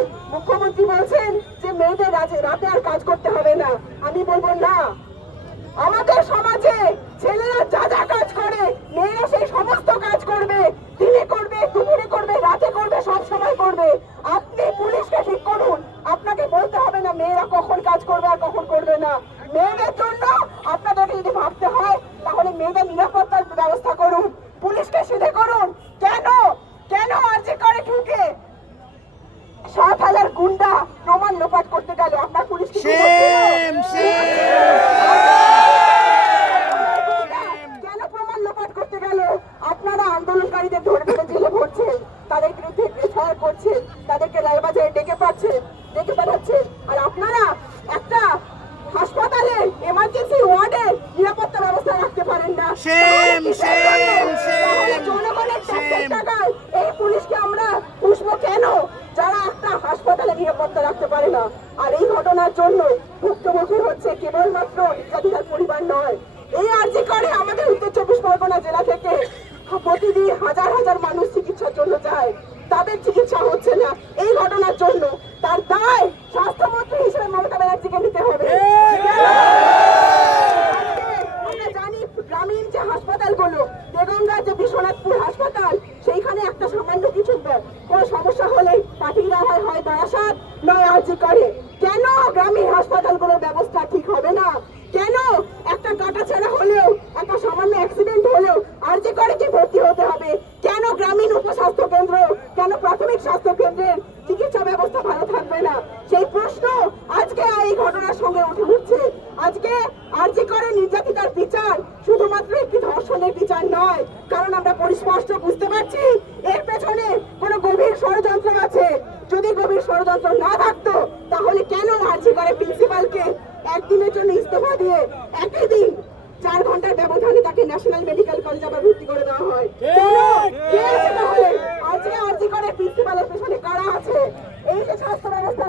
যায়। মুখ্যমন্ত্রী বলছেন যে মেয়েদের রাতে আর কাজ করতে হবে না। আমি বলবো না, আমাদের সমাজে ছেলেরা যা যা কাজ করে মেয়েরা সেই সমস্ত কাজ করবে। দিনে করবে, দুপুরে করবে, রাতে করবে, সব সময় করবে। আপনি পুলিশকে ঠিক করুন, আপনাকে বলতে হবে না মেয়েরা কখন কাজ করবে আর কখন করবে না। মেয়েদের জন্য আপনাদেরকে যদি ভাবতে হয় তাহলে মেয়েদের নিরাপত্তার ব্যবস্থা করুন, পুলিশকে সিধে করুন। কেন কেন আরজি করে ঢুকে 7,000 গুন্ডা প্রমাণ লোপাট করতে গেল? আপনার পুলিশ কেন প্রমাণ লোপাট করতে গেল? আপনারা আন্দোলনকারীদের ধরে ধরে জেলে ভরছেন, তাদের বিরুদ্ধে এফআইআর করছেন, তাদেরকে রায়বাজারে ডেকে পাঠাচ্ছেন। আর আপনারা একটা হাসপাতালে এমার্জেন্সি ওয়ার্ডে নিরাপত্তা ব্যবস্থা রাখতে পারেন না। জনগণের ট্যাক্সের টাকায় এই পুলিশকে আমরা পুষবো কেন, যারা একটা হাসপাতালে নিরাপত্তা রাখতে পারে না? আর এই ঘটনার জন্য ভুক্তভোগী হচ্ছে কেবলমাত্র নির্যাতিতার পরিবার নয়। এই আরজি করে আমাদের উত্তর 24 পরগনা জেলা থেকে প্রতিদিন হাজার হাজার মানুষ চিকিৎসার জন্য যায়, তাদের চিকিৎসা হচ্ছে না এই ঘটনার জন্য। তার দায় স্বাস্থ্যমন্ত্রী হিসেবে মমতা ব্যানার্জিকে নিতে হবে। আমরা জানি গ্রামীণ যে হাসপাতালগুলো, দেগঙ্গার যে বিশ্বনাথপুর হাসপাতাল, সেইখানে একটা সামান্য কিছু কোনো সমস্যা হলে পাঠিয়ে দেওয়া হয় বারাসাত নয় আরজি করে। কেন গ্রামীণ হাসপাতালগুলোর ব্যবস্থা ঠিক হবে না? কেন একটা কাটাছেঁড়া হলেও, একটা সামান্য অ্যাক্সিডেন্ট হলেও আরজি করে কি ভর্তি হতে হবে? কেন গ্রামীণ উপস্বাস্থ্য কেন্দ্র, কেন প্রাথমিক স্বাস্থ্য কেন্দ্রের চিকিৎসা ব্যবস্থা ভালো থাকবে না? সেই প্রশ্ন আজকে এই ঘটনার সঙ্গে উঠে উঠছে। আজকে আরজি করে নির্যাতিতার বিচার শুধুমাত্র একটি ধর্ষণের বিচার নয়, কারণ আমরা পরিস্পষ্ট বুঝতে পারছি এর পেছনে কোনো গভীর ষড়যন্ত্র আছে। যদি গভীর ষড়যন্ত্র না থাকতো তাহলে কেন আরজি করে প্রিন্সিপালকে একদিনের জন্য ইস্তফা দিয়ে একই দিন 4 ঘন্টার ব্যবধানে তাকে ন্যাশনাল মেডিকেল কলেজে আবার ভর্তি করে দেওয়া হয়? তাহলে আজকে আরজি করে প্রিন্সিপালের পেছনে কারা আছে? এই যে স্বাস্থ্য ব্যবস্থা